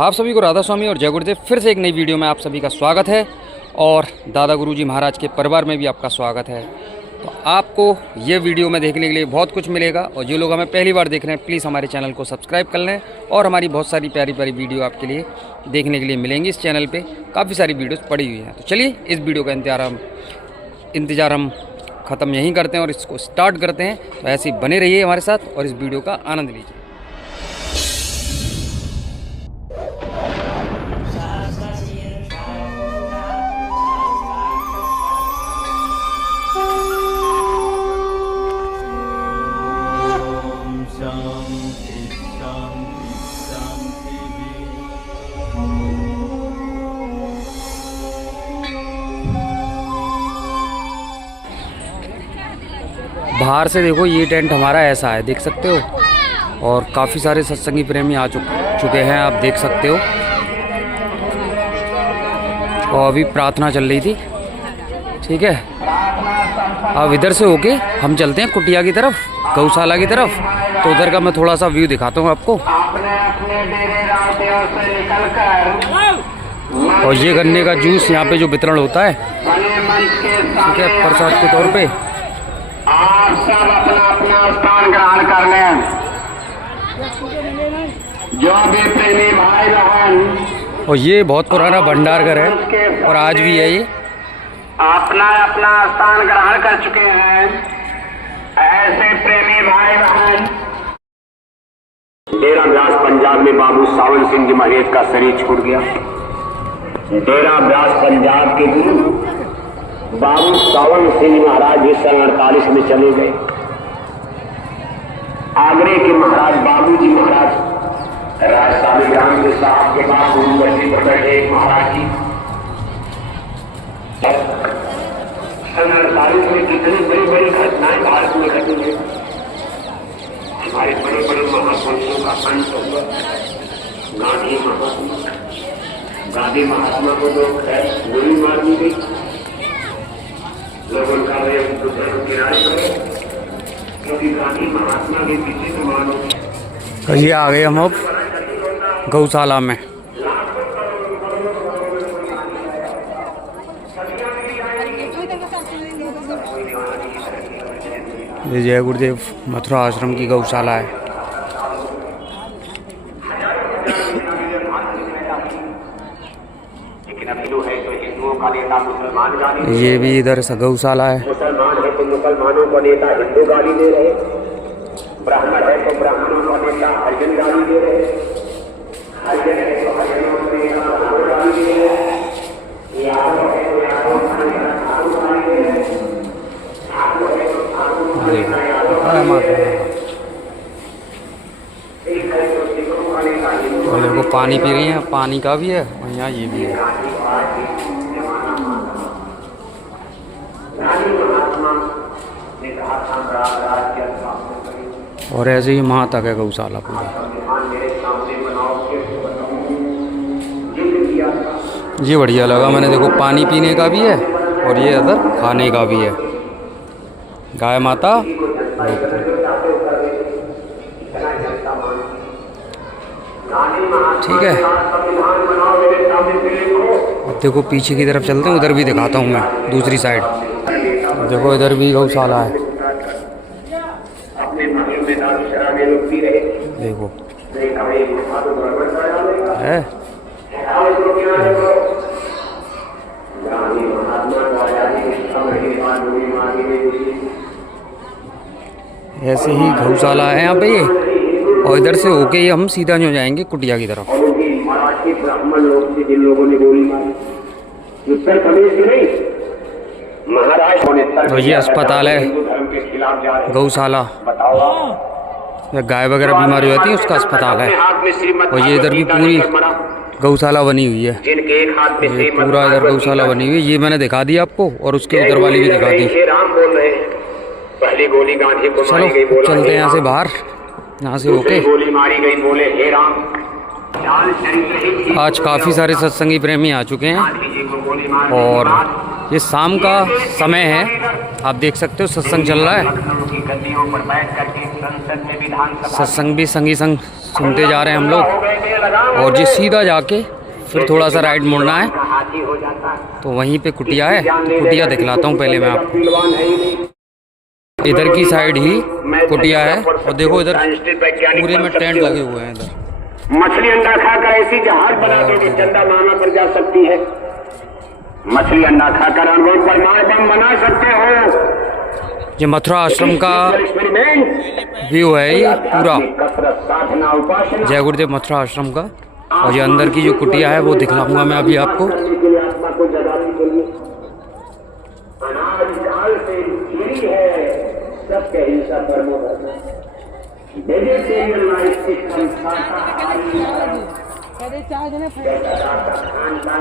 आप सभी को राधा स्वामी और जय गुरुदेव फिर से एक नई वीडियो में आप सभी का स्वागत है और दादा गुरुजी महाराज के परिवार में भी आपका स्वागत है। तो आपको ये वीडियो में देखने के लिए बहुत कुछ मिलेगा और जो लोग हमें पहली बार देख रहे हैं प्लीज़ हमारे चैनल को सब्सक्राइब कर लें और हमारी बहुत सारी प्यारी प्यारी वीडियो आपके लिए देखने के लिए मिलेंगी। इस चैनल पर काफ़ी सारी वीडियोज़ पड़ी हुई हैं। तो चलिए इस वीडियो का इंतज़ार हम ख़त्म यहीं करते हैं और इसको स्टार्ट करते हैं। तो ऐसे ही बने रहिए हमारे साथ और इस वीडियो का आनंद लीजिए। बाहर से देखो ये टेंट हमारा ऐसा है, देख सकते हो। और काफ़ी सारे सत्संगी प्रेमी आ चुके हैं, आप देख सकते हो। और अभी प्रार्थना चल रही थी, ठीक है। अब इधर से होके हम चलते हैं कुटिया की तरफ, गौशाला की तरफ। तो उधर का मैं थोड़ा सा व्यू दिखाता हूँ आपको। और ये गन्ने का जूस यहाँ पे जो वितरण होता है, ठीक है, प्रसाद के तौर पे। आप सब अपना अपना स्थान ग्रहण कर लें। जो भी प्रेमी भाई बहन, और ये बहुत पुराना भंडार घर है और आज भी है ये। अपना अपना स्थान ग्रहण कर चुके हैं। ऐसे प्रेमी भाई बहन, डेरा व्यास पंजाब में बाबू सावन सिंह जी महेश का शरीर छूट गया। डेरा व्यास पंजाब के गुरु बाबू सावन सिंह महाराज जी सन 48 में चले गए। आगरे के महाराज बाबू जी महाराज राजस्थानी ग्राम के साहब के बाद गुरुवर्षी पर बैठे एक महाराज जी सन 48 में कितनी बड़ी बड़ी घटनाएं भारत में घटी है। हमारे बड़े बड़े महापुरुषों का अंत हुआ। गांधी महात्मा को तो गोली मार दी गई। लोगों का किराए करो, क्योंकि गांधी महात्मा के पीछे तो मानो। ये आ गए हम अब गौशाला में। ये जय गुरुदेव मथुरा आश्रम की गौशाला है। ये भी इधर से गौशाला है। मुसलमान है तो मुसलमानों को नेता हिंदू गाली दे रहे, ब्राह्मण है तो ब्राह्मणों को नेता हरिजन गाली दे रहे, हरिजन है तो हरिजनों को नेता ब्राह्मण गाली दे रहे, यादव है तो यादव को नेता ठाकुर गाली दे रहे, ठाकुर है तो ठाकुर को नेता यादव गाली दे रहे। एक है तो सिखों का नेता हिंदू। और देखो पानी पी रही हैं, पानी का भी है और यहाँ ये भी है। और ऐसे ही वहाँ तक है गौशाला पूरी। ये बढ़िया लगा मैंने, देखो पानी पीने का भी है और ये अदर खाने का भी है। गाय माता, ठीक है। अब देखो पीछे की तरफ चलते हैं, उधर भी दिखाता हूँ मैं दूसरी साइड। देखो इधर भी गौशाला है, देखो है। ऐसे ही गौशाला है यहाँ पे ये। और इधर से होके ही हम सीधा जो जाएंगे कुटिया की तरफ। मराठी ब्राह्मण लोग थे जिन लोगों ने गोली मारी, उत्तर प्रदेश में नहीं, महाराष्ट्र। तो ये अस्पताल है, गौशाला, गाय वगैरह बीमार हो जाती है उसका अस्पताल है। और ये इधर भी पूरी गौशाला बनी हुई है, ये पूरा इधर गौशाला बनी हुई है। ये मैंने दिखा दी आपको और उसके उधर वाली भी दिखा दी। चलो चलते हैं यहाँ से बाहर, यहाँ से होके। आज काफ़ी सारे सत्संगी प्रेमी आ चुके हैं और ये शाम का समय है, आप देख सकते हो सत्संग चल रहा है। सत्संग भी संगी संग सुनते जा रहे हैं हम लोग। और ये सीधा जाके फिर थोड़ा सा राइट मुड़ना है तो वहीं पे कुटिया है। कुटिया दिखलाता हूँ पहले मैं आपको। इधर की साइड ही कुटिया है और देखो इधर पूरे में टेंट लगे हुए हैं। इधर मछली अंडा खाकर ऐसी जहाज बना दो कि चंदा मामा पर जा सकती है। मछली अंडा खाकर अनुभव परमाणु बम बना सकते हो। ये मथुरा आश्रम का व्यू है ये पूरा, जय गुरुदेव मथुरा आश्रम का। और ये अंदर की जो कुटिया है वो दिखलाऊंगा मैं अभी आपको।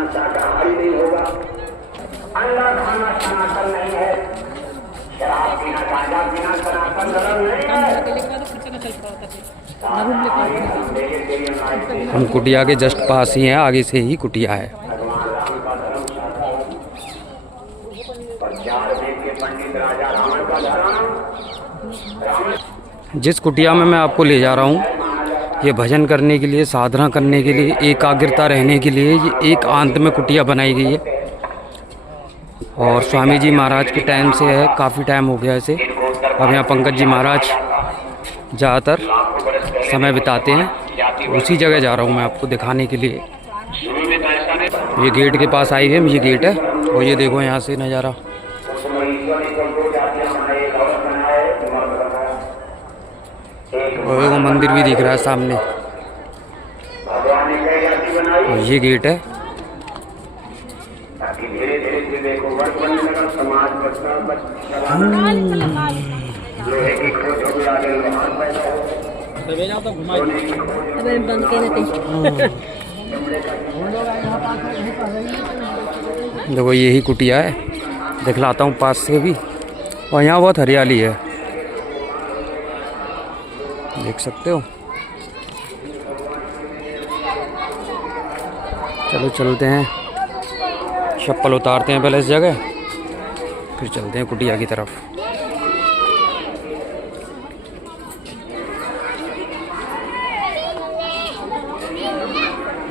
शाकाहारी नहीं होगा। अंडा खाना सनातन नहीं है। शराब पीना गांजा पीना सनातन धर्म नहीं है। हम कुटिया के जस्ट पास ही हैं, आगे से ही कुटिया है। जिस कुटिया में मैं आपको ले जा रहा हूँ ये भजन करने के लिए, साधना करने के लिए, एकाग्रता रहने के लिए ये एक आंत में कुटिया बनाई गई है। और स्वामी जी महाराज के टाइम से है, काफ़ी टाइम हो गया इसे। अब यहाँ पंकज जी महाराज ज़्यादातर समय बिताते हैं। उसी जगह जा रहा हूँ मैं आपको दिखाने के लिए। ये गेट के पास आई है, ये गेट है और ये देखो यहाँ से नज़ारा। और वो मंदिर भी दिख रहा है सामने और ये गेट है। देखो यही कुटिया है, दिखलाता हूँ पास से भी। और यहाँ बहुत हरियाली है, देख सकते हो। चलो चलते हैं, चप्पल उतारते हैं पहले इस जगह, फिर चलते हैं कुटिया की तरफ।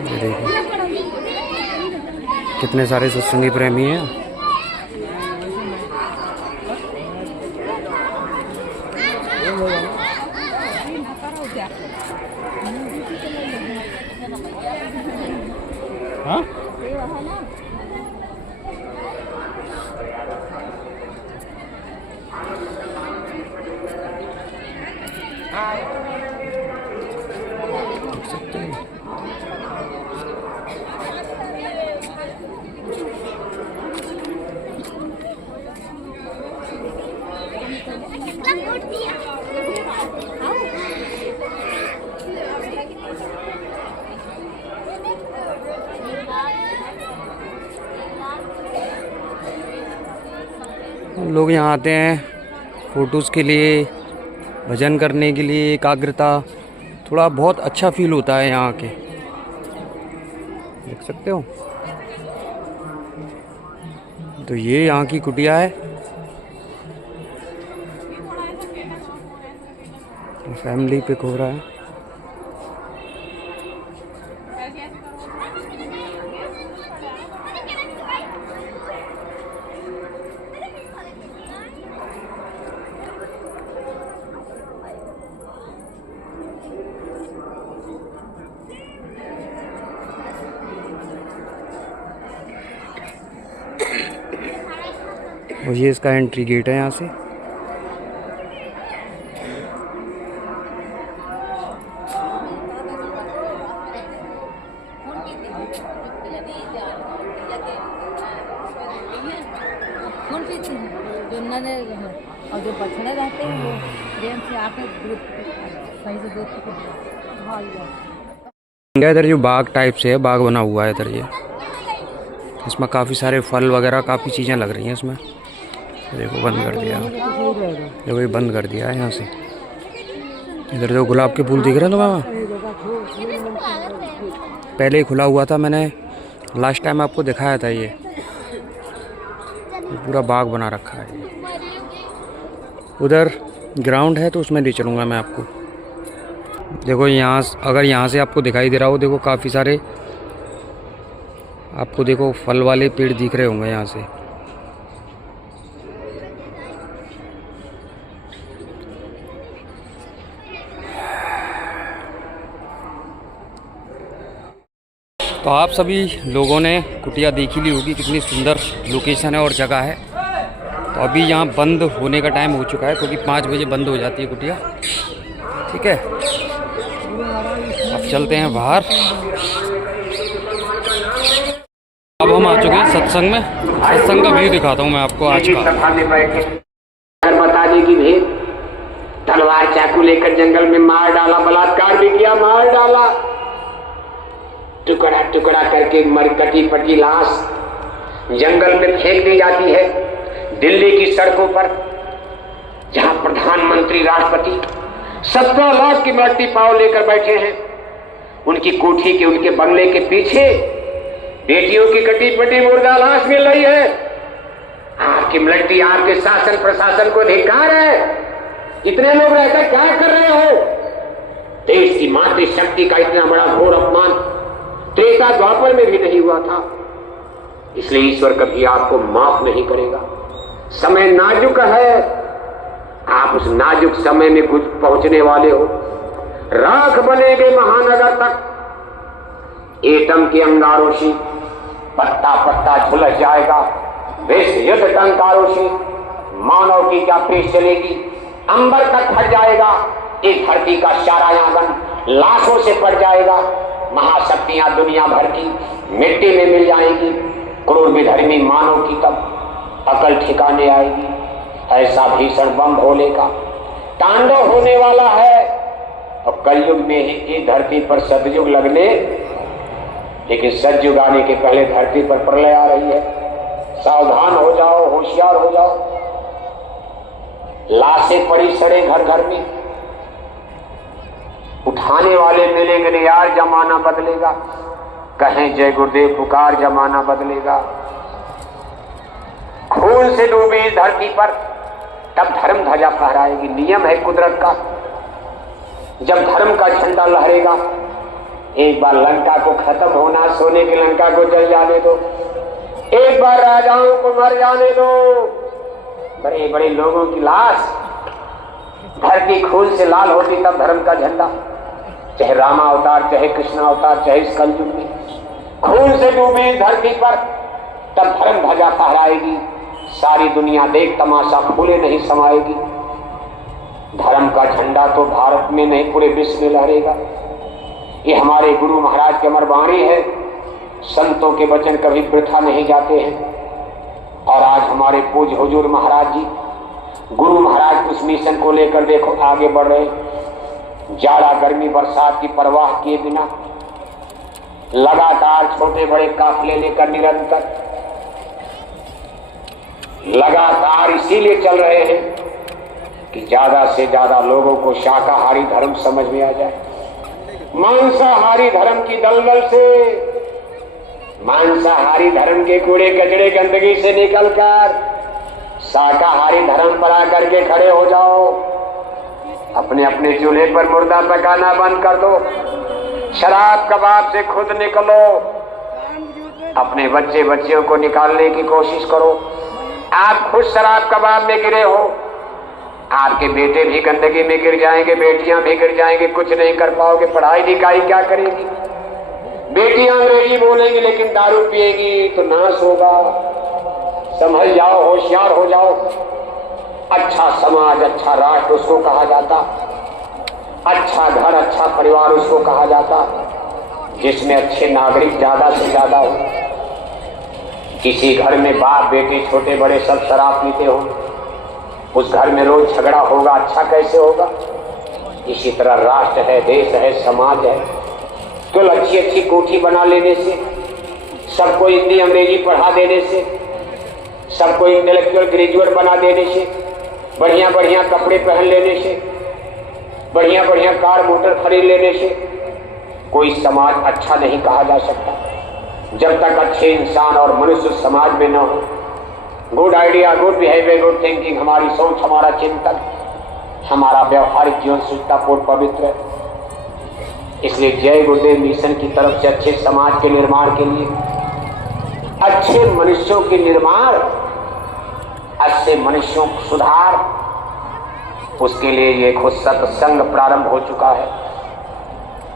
ये देखो कितने सारे सत्संगी प्रेमी हैं। हाँ? लोग यहाँ आते हैं फ़ोटोज़ के लिए, भजन करने के लिए, एकाग्रता, थोड़ा बहुत अच्छा फील होता है यहाँ के। देख सकते हो। तो ये यहाँ की कुटिया है। फैमिली पिक हो रहा है। और ये इसका एंट्री गेट है यहाँ से। और जो बछड़े रहते हैं वो प्रेम से आके दूध सही से दूध इधर जो बाग टाइप से है, बाग बना हुआ है इधर। ये इसमें काफ़ी सारे फल वगैरह काफ़ी चीज़ें लग रही हैं इसमें। देखो बंद कर दिया, देखो ये बंद कर दिया है यहाँ से। इधर जो गुलाब के फूल दिख रहे हैं तो बाबा, पहले ही खुला हुआ था, मैंने लास्ट टाइम आपको दिखाया था। ये पूरा बाग बना रखा है। उधर ग्राउंड है तो उसमें ले चलूँगा मैं आपको। देखो यहाँ, अगर यहाँ से आपको दिखाई दे रहा हो, देखो काफ़ी सारे आपको देखो फल वाले पेड़ दिख रहे होंगे यहाँ से। तो आप सभी लोगों ने कुटिया देख ही ली होगी, कितनी सुंदर लोकेशन है और जगह है। तो अभी यहाँ बंद होने का टाइम हो चुका है, क्योंकि 5 बजे बंद हो जाती है कुटिया। ठीक है, अब चलते हैं बाहर। अब हम आ चुके हैं सत्संग में। सत्संग का व्यू दिखाता हूँ मैं आपको आज का। बताने की भेद, तलवार चाकू लेकर जंगल में मार डाला, बलात्कार भी किया, मार डाला, टुकड़ा टुकड़ा करके मर कटी पटी लाश जंगल में फेंक दी जाती है। दिल्ली की सड़कों पर जहां प्रधानमंत्री, राष्ट्रपति 17 लाख की मृत्यु पाव लेकर बैठे हैं, उनकी कोठी के, उनके बंगले के पीछे बेटियों की कटी पटी मुर्दा लाश मिल रही है। आपकी मिलिट्री, आपके शासन प्रशासन को धिक्कार है। इतने लोग रहकर क्या कर रहे हो? देश की मातृशक्ति का इतना बड़ा घोर अपमान त्रेता द्वापर में भी नहीं हुआ था। इसलिए ईश्वर कभी आपको माफ नहीं करेगा। समय नाजुक है, आप उस नाजुक समय में कुछ पहुंचने वाले हो। राख बनेंगे महानगर तक, एटम के अंगारों से पत्ता पत्ता झुलस जाएगा। विश्व युद्ध टंकारों से मानव की क्या पेश चलेगी, अंबर तक फट जाएगा। इस धरती का सारा आंगन लाशों से पड़ जाएगा। महाशक्तियां दुनिया भर की मिट्टी में मिल जाएगी। क्रूर विधर्मी मानव की तब अकल ठिकाने आएगी। ऐसा भीषण बम भोले का तांडव होने वाला है। और कलयुग में ही इस धरती पर सतयुग लगने, लेकिन सतयुग आने के पहले धरती पर प्रलय आ रही है। सावधान हो जाओ, होशियार हो जाओ। लाशें पड़ी सड़े घर घर में, उठाने वाले मिलेंगे नहीं यार, जमाना बदलेगा। कहें जय गुरुदेव पुकार, जमाना बदलेगा। खून से डूबी इस धरती पर तब धर्म ध्वजा फहराएगी। नियम है कुदरत का, जब धर्म का झंडा लहरेगा। एक बार लंका को खत्म होना, सोने की लंका को जल जाने दो। एक बार राजाओं को मर जाने दो। बड़े बड़े लोगों की लाश धरती खून से लाल होती, तब धर्म का झंडा, चाहे रामा अवतार, चाहे कृष्ण अवतार, चाहे इस कलयुग में खून से डूबी धरती पर तब धर्म ध्वजा फहराएगी। सारी दुनिया देख तमाशा फूले नहीं समाएगी। धर्म का झंडा तो भारत में नहीं, पूरे विश्व में लहरेगा। ये हमारे गुरु महाराज की अमर वाणी है। संतों के वचन कभी वृथा नहीं जाते हैं। और आज हमारे पूज्य हुजूर महाराज जी, गुरु महाराज उस मिशन को लेकर देखो आगे बढ़ रहे। जाड़ा गर्मी बरसात की परवाह किए बिना लगातार छोटे बड़े काफिले लेकर निरंतर लगातार इसीलिए चल रहे हैं कि ज्यादा से ज्यादा लोगों को शाकाहारी धर्म समझ में आ जाए। मांसाहारी धर्म की दलदल से, मांसाहारी धर्म के कूड़े कचड़े गंदगी से निकलकर शाकाहारी धर्म पर आकर के खड़े हो जाओ। अपने अपने चूल्हे पर मुर्दा पकाना बंद कर दो। शराब कबाब से खुद निकलो। अपने बच्चे बच्चियों को निकालने की कोशिश करो। आप खुद शराब कबाब में गिरे हो, आपके बेटे भी गंदगी में गिर जाएंगे, बेटियां भी गिर जाएंगे, कुछ नहीं कर पाओगे। पढ़ाई लिखाई क्या करेगी? बेटियां अंग्रेजी बोलेंगी लेकिन दारू पिएगी तो नाश होगा। समझ जाओ, होशियार हो जाओ। अच्छा समाज, अच्छा राष्ट्र उसको कहा जाता, अच्छा घर, अच्छा परिवार उसको कहा जाता जिसमें अच्छे नागरिक ज्यादा से ज्यादा हो। किसी घर में बाप बेटे छोटे बड़े सब शराब पीते हो, उस घर में रोज झगड़ा होगा, अच्छा कैसे होगा? इसी तरह राष्ट्र है, देश है, समाज है। तो अच्छी अच्छी कोठी बना लेने से, सबको हिंदी अंग्रेजी पढ़ा देने से, सबको इंटेलेक्चुअल ग्रेजुएट बना देने से, बढ़िया बढ़िया कपड़े पहन लेने से, बढ़िया बढ़िया कार मोटर खरीद लेने से कोई समाज अच्छा नहीं कहा जा सकता जब तक अच्छे इंसान और मनुष्य समाज में न हो। Good idea, good behaviour, good thinking, हमारी सोच, हमारा चिंतन, हमारा व्यवहारिक जीवन शुद्धतापूर्ण पवित्र इसलिए जय गुरुदेव मिशन की तरफ से अच्छे समाज के निर्माण के लिए, अच्छे मनुष्यों के निर्माण, अच्छे मनुष्यों को सुधार, उसके लिए ये खुद सत्संग प्रारंभ हो चुका है।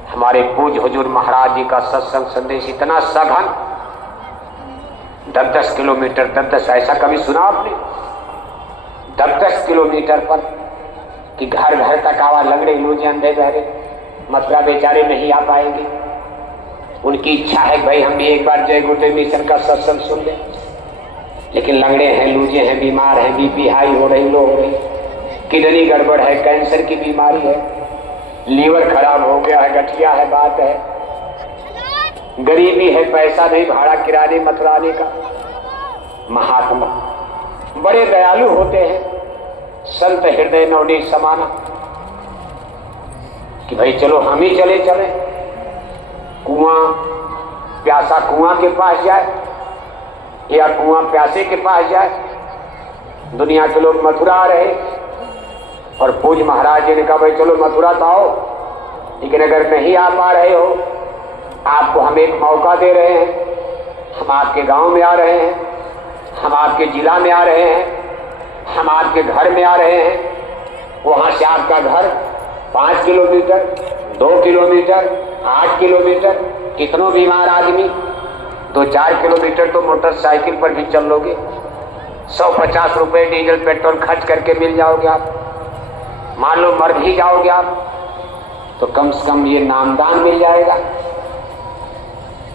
हमारे पूज्य हुजूर महाराज जी का सत्संग संदेश इतना सघन, 10-10 किलोमीटर, 10-10, ऐसा कभी सुना आपने? 10-10 किलोमीटर पर कि घर घर तक आवाज, लंगड़े लूजे अंधे बहरे मथुरा बेचारे नहीं आ पाएंगे। उनकी इच्छा है भाई हम भी एक बार जय गुरुदेव मिशन का सत्संग सुन लें, लेकिन लंगड़े हैं, लूजे हैं, बीमार हैं, बीपी हाई हो रही, लो हो रही, किडनी गड़बड़ है, कैंसर की बीमारी है, लीवर खराब हो गया है, गठिया है, बात है, गरीबी है, पैसा नहीं भाड़ा किराने मथुराने का। महात्मा बड़े दयालु होते हैं, संत हृदय नवनीत समाना, कि भाई चलो हम ही चले कुआं प्यासा कुआं के पास जाए या कुआं प्यासे के पास जाए। दुनिया के लोग मथुरा आ रहे और पूज्य महाराज जी ने कहा भाई चलो मथुरा तो आओ, लेकिन अगर नहीं आ पा रहे हो, आपको हम एक मौका दे रहे हैं, हम आपके गांव में आ रहे हैं, हम आपके जिला में आ रहे हैं, हम आपके घर में आ रहे हैं, वहां से आपका घर 5 किलोमीटर, 2 किलोमीटर, 8 किलोमीटर, कितनों बीमार आदमी 2-4 किलोमीटर तो मोटरसाइकिल पर भी चल लोगे, 150 रुपए डीजल पेट्रोल खर्च करके मिल जाओगे आप। मान लो मर भी जाओगे आप तो कम से कम ये नामदान मिल जाएगा,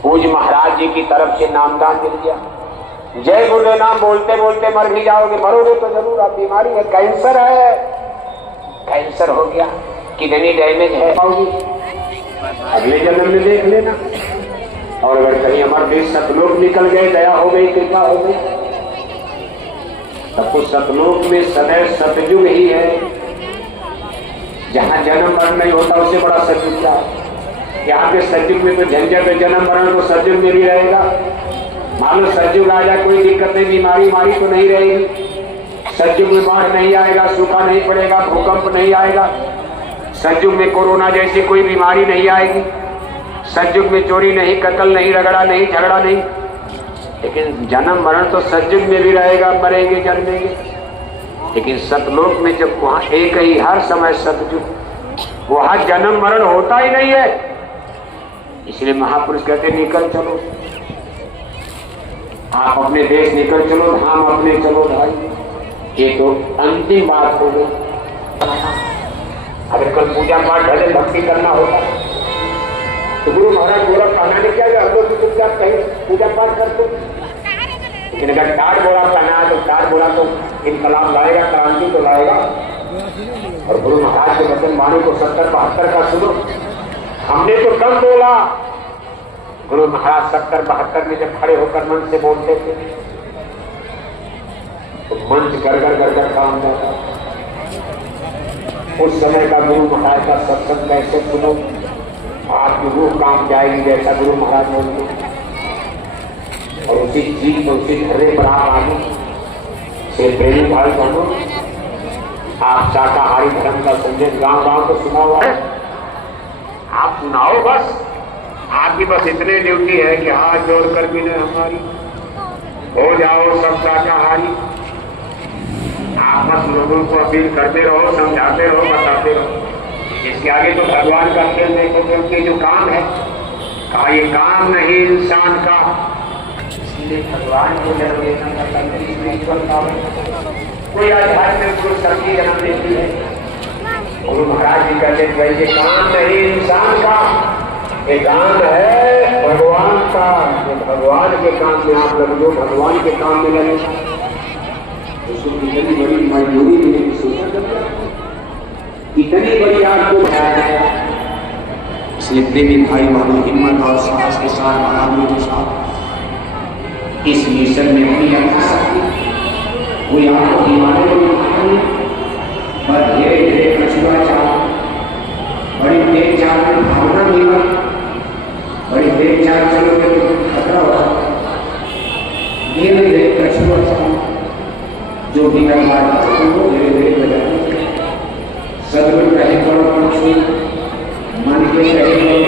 पूज्य महाराज जी की तरफ से नामदान मिल गया। जय गुरुदेव नाम बोलते बोलते मर भी जाओगे, मरोगे तो जरूर, आप बीमारी है, कैंसर है, कैंसर हो गया, किडनी डैमेज है, अगले जन्म में देख लेना। और अगर कहीं हमारे देश सतलोक निकल गए, दया हो गई, कृपा हो गई, तब कुछ सतलोक में सदैव सतयुग ही है, जहां जन्म मरण नहीं होता उससे बड़ा सतयुग क्या है। यहाँ पे सतयुग में तो झंझट है, जन्म मरण तो सतयुग में भी रहेगा। मान लो सतयुग आ जाए, कोई दिक्कत नहीं, बीमारी मारी तो नहीं रहेगी। सतयुग में बाढ़ नहीं आएगा, सूखा नहीं पड़ेगा, भूकंप नहीं आएगा। सतयुग में कोरोना जैसी कोई बीमारी नहीं आएगी। सतयुग में चोरी नहीं, कत्ल नहीं, रगड़ा नहीं, झगड़ा नहीं। लेकिन जन्म मरण तो सतयुग में भी रहेगा, मरेंगे जन्मेंगे। लेकिन सतलोक में जब वहां एक ही हर समय सतयुग, वहां जन्म मरण होता ही नहीं है। इसलिए महापुरुष कहते निकल चलो, आप अपने देश निकल चलो, धाम अपने चलो भाई। ये तो अंतिम बात हो गई। अगर कल पूजा पाठ भजन भक्ति करना होता तो गुरु महाराज बोला पहना ने क्या, हम लोग चुपचाप कहीं पूजा पाठ करते। लेकिन अगर टाट बोला पहना तो टाट बोला तो इनकलाब लाएगा, क्रांति तो लाएगा। और गुरु महाराज के वचन वाणी को 70-72 का सुनो। हमने तो कम बोला, गुरु महाराज 70-72 में जब खड़े होकर मंच से बोलते थे तो मंच गड़गड़ काम जाता। उस समय का गुरु महाराज का सत्संग कैसे सुनो, आपकी रूह काम जाएगी जैसा गुरु महाराज बोलते। और उसी चीज उसी घरे पर आप आगे से प्रेमी भाई बनो। आप शाकाहारी धर्म का संदेश गांव-गांव को सुना हुआ है, आप सुनाओ बस। आपकी बस इतने ड्यूटी है कि हाथ जोड़कर भी नहीं हमारी हो जाओ सब शाकाहारी। आप बस लोगों को अपील करते रहो, समझाते रहो, बताते रहो। इसके आगे तो भगवान का खेल देखो कि उनके जो काम है, कहा ये काम नहीं इंसान का, इसलिए भगवान को जन्म देना कोई आध्यात्मिक पुरुष सबकी जन्म देती है। गुरु महाराज जी कहते हैं ये काम नहीं इंसान का, ये काम है भगवान का। ये भगवान के काम में आप लोग जो भगवान के काम में लगे, उसको कितनी बड़ी मजबूरी मिलेगी सोचा करता, इतनी बड़ी आपको बताया। इसलिए प्रेमी भाई बहनों, हिम्मत और साहस के साथ महाराजों के साथ इस मिशन में अपनी अपनी सकती कोई आपको दीवाने को दिखाएंगे, पर धीरे धीरे कछुआ चाल, बड़ी तेज चाल में भावना जीवन, बड़ी तेज चाल चलोगे तो खतरा हो सकता है। धीरे धीरे कछुआ चाल जो भी करवाना वो धीरे धीरे बजाने। सदगुरु कहे करो मन के कहे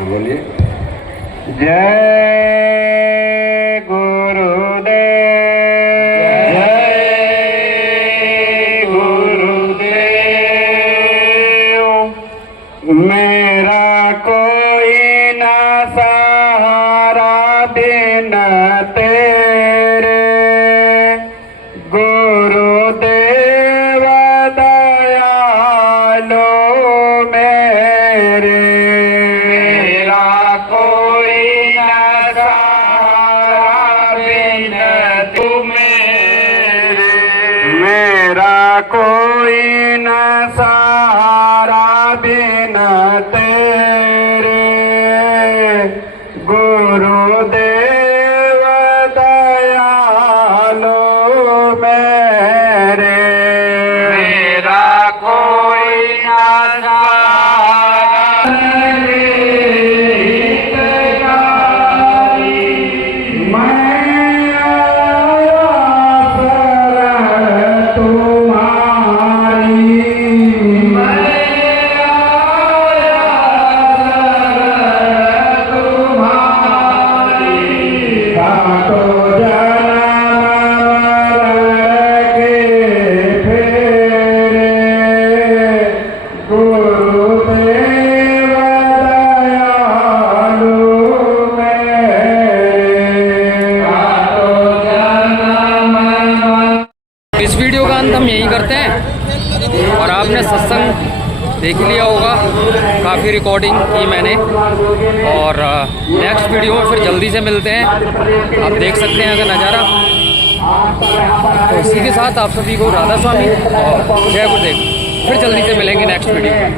बोलिए। जय गुरुदेव, जय गुरुदेव। मेरा कोई ना सहारा बिन तेरे, गुरुदेव दयालो मेरे। मेरा कोई न सहारा बिन तू मेरे, मेरा कोई न सहारा बिन तेरे, गुरुदेव दयालो मेरे। मेरा कोई न सहारा इस वीडियो का अंत हम यही करते हैं और आपने सत्संग देख लिया होगा, काफ़ी रिकॉर्डिंग की मैंने। और नेक्स्ट वीडियो में फिर जल्दी से मिलते हैं। आप देख सकते हैं अगर नज़ारा। तो इसी के साथ आप सभी को राधा स्वामी और जय गुरुदेव। फिर जल्दी से मिलेंगे नेक्स्ट वीडियो में।